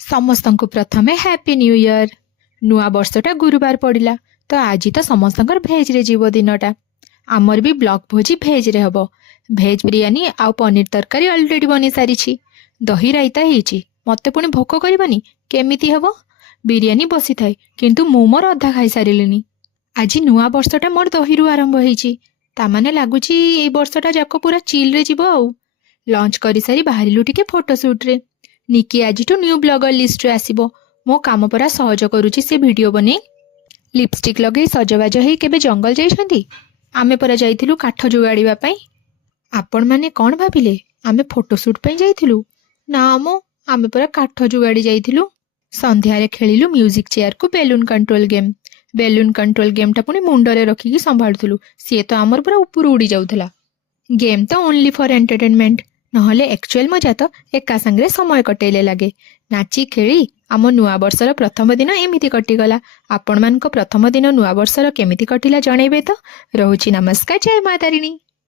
ସମସ୍ତଙ୍କୁ ପ୍ରଥମେ happy new year. ନୂଆ ବର୍ଷଟା ଗୁରୁବାର ପଡ଼ିଲା ତ ଆଜି ତ ସମସ୍ତଙ୍କର ଭେଜରେ ଯିବ ଦିନଟା। ଆମର ବି ବ୍ଲକ୍ ଭୋଜି ଭେଜରେ ହବ। ଭେଜ ବିରିୟାନୀ ଆଉ ପନିର ତରକାରୀ ଅଲରେଡ଼ି ବନି ସାରିଛି। ଦହି ରାଇତା ହେଇଛି। ମୋତେ ପୁଣି ଭୋକ କରିବନି କେମିତି ହବ? ବିରିୟାନୀ ବସିଥାଏ କିନ୍ତୁ ମୁଁ ମୋର ଅଧା ଖାଇସାରିଲିଣି। ଆଜି ନୂଆ ବର୍ଷଟା ମୋର ଦହିରୁ ଆରମ୍ଭ ହେଇଛି। ତାମାନେ ଲାଗୁଛି ଏଇ ବର୍ଷଟା ଯାକ ପୁରା ଚିଲ୍ରେ ଯିବ ଆଉ। ଲଞ୍ଚ କରିସାରି ବାହାରିଲୁ ଟିକେ ଫଟୋସୁଟ୍ରେ। ନିକି ଆଜିଠୁ ନ୍ୟୁ ବ୍ଲଗର ଲିଷ୍ଟରେ ଆସିବ। ମୋ କାମ ପରା ସହଜ କରୁଛି ସେ ଭିଡ଼ିଓ ବନେଇ। ଲିପଷ୍ଟିକ୍ ଲଗେଇ ସଜବାଜ ହେଇ କେବେ ଜଙ୍ଗଲ ଯାଇଛନ୍ତି? ଆମେ ପରା ଯାଇଥିଲୁ କାଠ ଯୋଗାଡ଼ିବା ପାଇଁ। ଆପଣମାନେ କ'ଣ ଭାବିଲେ ଆମେ ଫଟୋସୁଟ୍ ପାଇଁ ଯାଇଥିଲୁ? ନା ମ, ଆମେ ପରା କାଠ ଯୋଗାଡ଼ି ଯାଇଥିଲୁ। ସନ୍ଧ୍ୟାରେ ଖେଳିଲୁ ମ୍ୟୁଜିକ୍ ଚେୟାରକୁ balloon control game. Balloon control ଗେମ୍ଟା ପୁଣି ମୁଣ୍ଡରେ ରଖିକି ସମ୍ଭାଳୁଥିଲୁ। ସିଏ ତ ଆମର ପୁରା ଉପରୁ ଉଡ଼ି ଯାଉଥିଲା। ଗେମ୍ ତ ଓନ୍ଲି ଫର୍ ଏଣ୍ଟରଟେନମେଣ୍ଟ, ନହେଲେ ଆକ୍ଚୁଆଲ ମଜା ତ ଏକା ସାଙ୍ଗରେ ସମୟ କଟେଇଲେ ଲାଗେ। ନାଚି ଖେଳି ଆମ ନୂଆ ବର୍ଷର ପ୍ରଥମ ଦିନ ଏମିତି କଟିଗଲା। ଆପଣମାନଙ୍କ ପ୍ରଥମ ଦିନ ନୂଆ ବର୍ଷର କେମିତି କଟିଲା ଜଣେଇବେ ତ। ରହୁଛି ନମସ୍କାର, ଜୟ ମା ତାରିଣୀ।